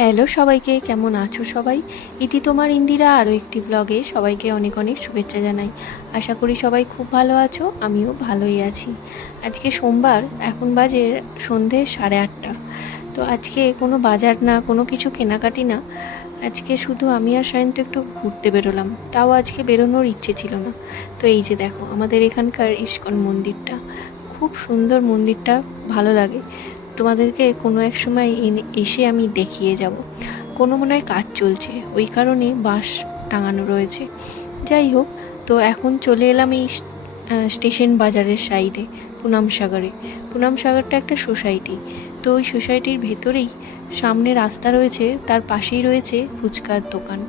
Hello সবাইকে, কেমন আছো সবাই? ইতি তোমার ইন্দিরা আরও একটি ব্লগে সবাইকে অনেক অনেক শুভেচ্ছা জানাই। আশা করি সবাই খুব ভালো আছো, আমিও ভালোই আছি। আজকে সোমবার, এখন বাজে সন্ধে 8:30। তো আজকে কোনো বাজার না, কোনো কিছু কেনাকাটি না, আজকে শুধু আমি আর সায়ন্ত একটু ঘুরতে বেরোলাম। তাও আজকে বেরোনোর ইচ্ছে ছিল না। তো এই যে দেখো আমাদের এখানকার ইস্কন মন্দিরটা, খুব সুন্দর মন্দিরটা, ভালো লাগে। তোমাদেরকে কোনো এক সময় এসে আমি দেখিয়ে যাব। কোনো মনে হয় কাজ চলছে, ওই কারণে বাঁশ টাঙানো রয়েছে। যাই হোক, তো এখন চলে এলাম এই স্টেশন বাজারের সাইডে, পুনামসাগরে। পুনামসাগরটা একটা সোসাইটি। তো ওই সোসাইটির ভেতরেই সামনে রাস্তা রয়েছে, তার পাশেই রয়েছে ফুচকার দোকান।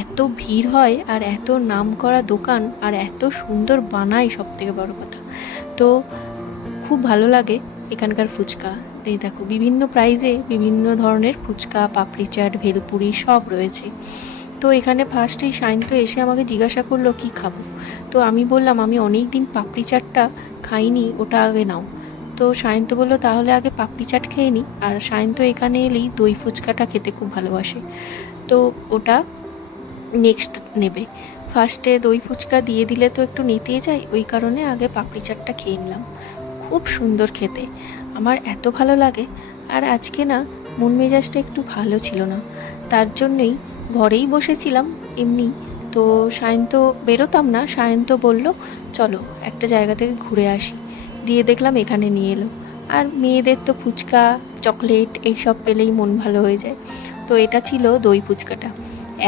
এত ভিড় হয়, আর এত নামকরা দোকান, আর এত সুন্দর বানায়, সবথেকে বড় কথা। তো খুব ভালো লাগে এখানকার ফুচকা। এই দেখো বিভিন্ন প্রাইজে বিভিন্ন ধরনের ফুচকা, পাপড়ি চাট, ভেলপুরি সব রয়েছে। তো এখানে ফার্স্টেই সায়ন্ত এসে আমাকে জিজ্ঞাসা করলো কি খাবো। তো আমি বললাম আমি অনেক দিন পাপড়ি চাটটা খাইনি, ওটা আগে নাও। তো সায়ন্ত বললো তাহলে আগে পাপড়ি চাট খেয়ে নিই। আর সায়ন্ত এখানে এলেই দই ফুচকাটা খেতে খুব ভালোবাসে, তো ওটা নেক্সট নেবে। ফার্স্টে দই ফুচকা দিয়ে দিলে তো একটু নিতেই যায়, ওই কারণে আগে পাপড়ি চাটটা খেয়ে নিলাম। খুব সুন্দর খেতে, আমার এত ভালো লাগে। আর আজকে না মন মেজাজটা একটু ভালো ছিল না, তার জন্যই ঘরেই বসেছিলাম এমনি। তো সায়ন্ত বেরোতাম না, সায়ন্ত বলল চলো একটা জায়গা থেকে ঘুরে আসি, দিয়ে দেখলাম এখানে নিয়ে এলো। আর মেয়েদের তো ফুচকা, চকলেট এইসব পেলেই মন ভালো হয়ে যায়। তো এটা ছিল দই ফুচকাটা,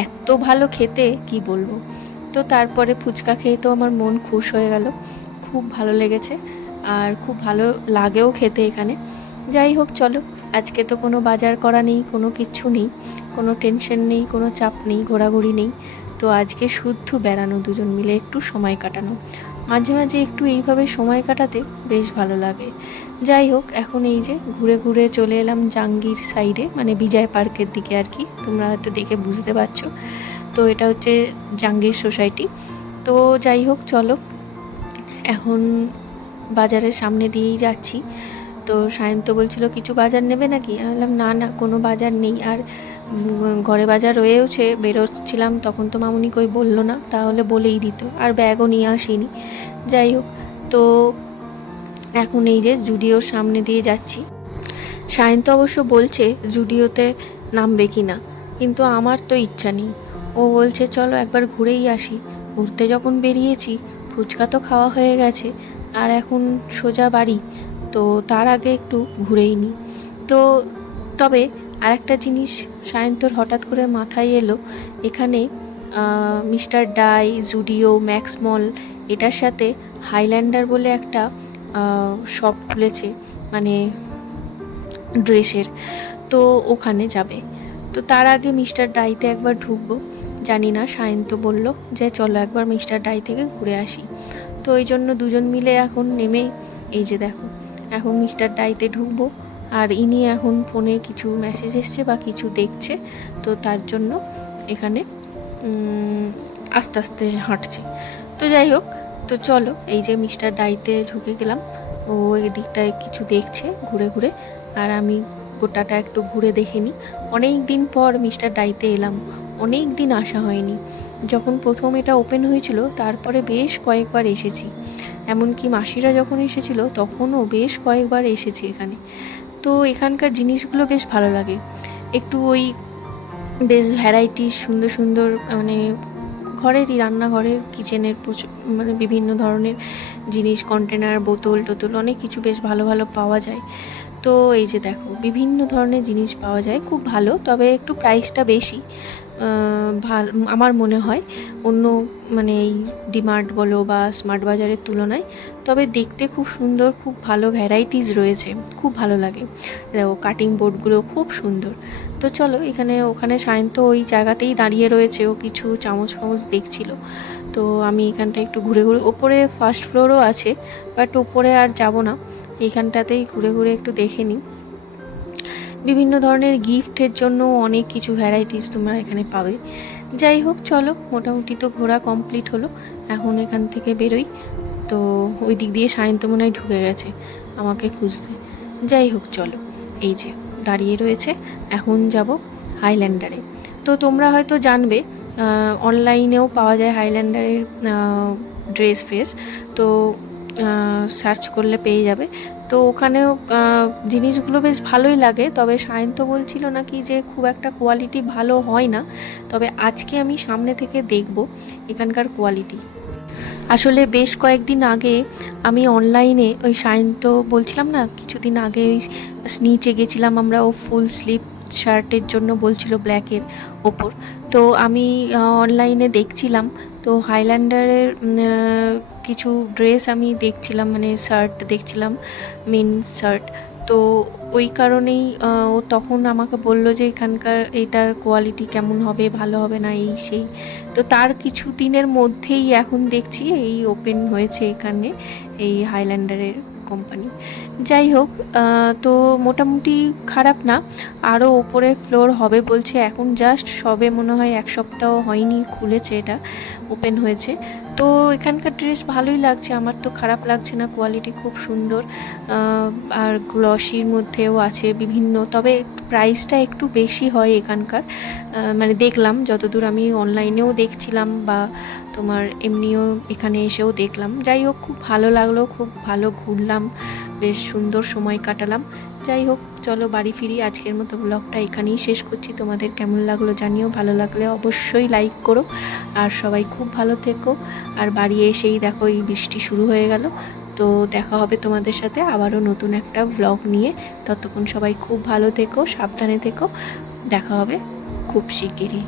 এত ভালো খেতে কি বলবো। তো তারপরে ফুচকা খেয়ে তো আমার মন খুশ হয়ে গেল, খুব ভালো লেগেছে। আর খুব ভালো লাগেও খেতে এখানে। যাই হোক চলো, আজকে তো কোনো বাজার করা নেই, কোনো কিচ্ছু নেই, কোনো টেনশন নেই, কোনো চাপ নেই, ঘোরাঘুরি নেই। তো আজকে শুদ্ধ বেড়ানো, দুজন মিলে একটু সময় কাটানো। মাঝে মাঝে একটু এইভাবে সময় কাটাতে বেশ ভালো লাগে। যাই হোক, এখন এই যে ঘুরে ঘুরে চলে এলাম জাঙ্গির সাইডে, মানে বিজয় পার্কের দিকে আর কি, তোমরা হয়তো দেখে বুঝতে পারছো। তো এটা হচ্ছে জাঙ্গির সোসাইটি। তো যাই হোক চলো, এখন বাজারের সামনে দিয়েই যাচ্ছি। তো সায়ন্ত বলছিল কিছু বাজার নেবে নাকি, আমি বললাম না না, কোনো বাজার নেই। আর ঘরে বাজার রয়েওছে, বেরোচ্ছিলাম তখন তো মামুনি কই বললো না, তাহলে বলেই দিত। আর ব্যাগও নিয়ে আসিনি। যাই হোক, তো এখন এই যে জুডিওর সামনে দিয়ে যাচ্ছি। সায়ন্ত অবশ্য বলছে জুডিওতে নামবে কি না, কিন্তু আমার তো ইচ্ছা নেই। ও বলছে চলো একবার ঘুরেই আসি। ঘুরতে যখন বেরিয়েছি, ফুচকা তো খাওয়া হয়ে গেছে, আর এখন সোজা বাড়ি। তো তার আগে একটু ঘুরেই নিই। তো তবে আরেকটা জিনিস সায়ন্তর হঠাৎ করে মাথায় এলো, এখানে মিস্টার ডাই, জুডিও, ম্যাক্স মল, এটার সাথে হাইল্যান্ডার বলে একটা শপ খুলেছে, মানে ড্রেসের। তো ওখানে যাবে। তো তার আগে মিস্টার ডাইতে একবার ঢুকবো। জানি না, সায়ন্ত বলল যে চলো একবার মিস্টার ডাই থেকে ঘুরে আসি। তো ওই জন্য দুজন মিলে এখন নেমে এই যে দেখো এখন মিস্টার ডাইতে ঢুকবো। আর ইনি এখন ফোনে কিছু মেসেজ এসছে বা কিছু দেখছে, তো তার জন্য এখানে আস্তে আস্তে হাঁটছে। তো যাই হোক, তো চলো এই যে মিস্টার ডাইতে ঢুকে গেলাম। ও এই দিকটায় কিছু দেখছে ঘুরে ঘুরে, আর আমি গোটাটা একটু ঘুরে দেখে নিই। অনেক দিন পর মিস্টার ডাইতে এলাম, অনেক দিন আসা হয়নি। যখন প্রথম এটা ওপেন হয়েছিল তারপরে বেশ কয়েকবার এসেছি, এমনকি মাসিরা যখন এসেছিল তখনও বেশ কয়েকবার এসেছি এখানে। তো এখানকার জিনিসগুলো বেশ ভালো লাগে, একটু ওই বেশ ভ্যারাইটি সুন্দর সুন্দর, মানে ঘরেরই, রান্নাঘরের, কিচেনের প্রচুর, মানে বিভিন্ন ধরনের জিনিস, কন্টেনার, বোতল টোতল, অনেক কিছু বেশ ভালো ভালো পাওয়া যায়। তো এই যে দেখো বিভিন্ন ধরনের জিনিস পাওয়া যায়, খুব ভালো, তবে একটু প্রাইসটা বেশি ভালো আমার মনে হয় অন্য, মানে এই ডিমার্ট বলো বা স্মার্ট বাজারের তুলনায়। তবে দেখতে খুব সুন্দর, খুব ভালো ভ্যারাইটিস রয়েছে, খুব ভালো লাগে। দেখো কাটিং বোর্ডগুলো খুব সুন্দর। তো চলো এখানে, ওখানে সায়ন্ত ওই জায়গাতেই দাঁড়িয়ে রয়েছে, ও কিছু চামচ ফামচ দেখছিল। তো আমি এখানটা একটু ঘুরে ঘুরে, ওপরে ফার্স্ট ফ্লোরও আছে, বাট ওপরে আর যাব না, এইখানটাতেই ঘুরে ঘুরে একটু দেখে নিই। বিভিন্ন ধরনের গিফটের জন্য অনেক কিছু ভ্যারাইটিস তোমরা এখানে পাবে। যাই হোক চলো, মোটামুটি তো ঘোরা কমপ্লিট হলো, এখন এখান থেকে বেরোই। তো ওই দিক দিয়ে সায়ন্ত মনে হয় ঢুকে গেছে আমাকে খুঁজতে। যাই হোক চলো, এই যে দাঁড়িয়ে রয়েছে, এখন যাব। হাইল্যান্ডারে। তো তোমরা হয়তো জানবে অনলাইনেও পাওয়া যায় হাইল্যান্ডারের ড্রেস ফ্রেস, তো সার্চ করলে পেয়ে যাবে। তো ওখানেও জিনিসগুলো বেশ ভালোই লাগে, তবে সায়ন্ত বলছিল নাকি যে খুব একটা কোয়ালিটি ভালো হয় না। তবে আজকে আমি সামনে থেকে দেখব এখানকার কোয়ালিটি। আসলে বেশ কয়েকদিন আগে আমি অনলাইনে ওই সায়ন্ত বলছিলাম না কিছুদিন আগে ওই স্নিচে গেছিলাম আমরা, ও ফুল স্লিভ শার্টের জন্য বলছিল ব্ল্যাকের ওপর। তো আমি অনলাইনে দেখছিলাম, তো হাইল্যান্ডারের কিছু ড্রেস আমি দেখছিলাম, মানে শার্ট দেখছিলাম, মেন শার্ট। তো ওই কারণেই ও তখন আমাকে বলল যে এখানকার এটার কোয়ালিটি কেমন হবে, ভালো হবে না, এই সেই। তো তার কিছু দিনের মধ্যেই এখন দেখছি এই ওপেন হয়েছে এখানে এই হাইল্যান্ডারের কোম্পানি। যাই হোক, তো মোটামুটি খারাপ না, আরও ওপরে ফ্লোর হবে বলছে। এখন জাস্ট সবে মনে হয় 1 সপ্তাহ হয়নি খুলেছে, এটা ওপেন হয়েছে। তো এখানকার ড্রেস ভালোই লাগছে, আমার তো খারাপ লাগছে না, কোয়ালিটি খুব সুন্দর। আর গ্লসির মধ্যেও আছে বিভিন্ন, তবে প্রাইসটা একটু বেশি হয় এখানকার, মানে দেখলাম যতদূর, আমি অনলাইনেও দেখছিলাম বা তোমার এমনিও এখানে এসেও দেখলাম। যাই হোক, খুব ভালো লাগলো, খুব ভালো ঘুরলাম, বেশ সুন্দর সময় কাটালাম। যাই হোক, চলো বাড়ি ফিরি। আজকের মতো ব্লগটা এখানেই শেষ করছি। তোমাদের কেমন লাগলো জানিও, ভালো লাগলে অবশ্যই লাইক করো। আর সবাই খুব ভালো থেকো। আর বাড়ি এসেই দেখো এই বৃষ্টি শুরু হয়ে গেল। তো দেখা হবে তোমাদের সাথে আবারও নতুন একটা ব্লগ নিয়ে। ততক্ষণ সবাই খুব ভালো থেকো, সাবধানে থেকো। দেখা হবে খুব শিগগিরই।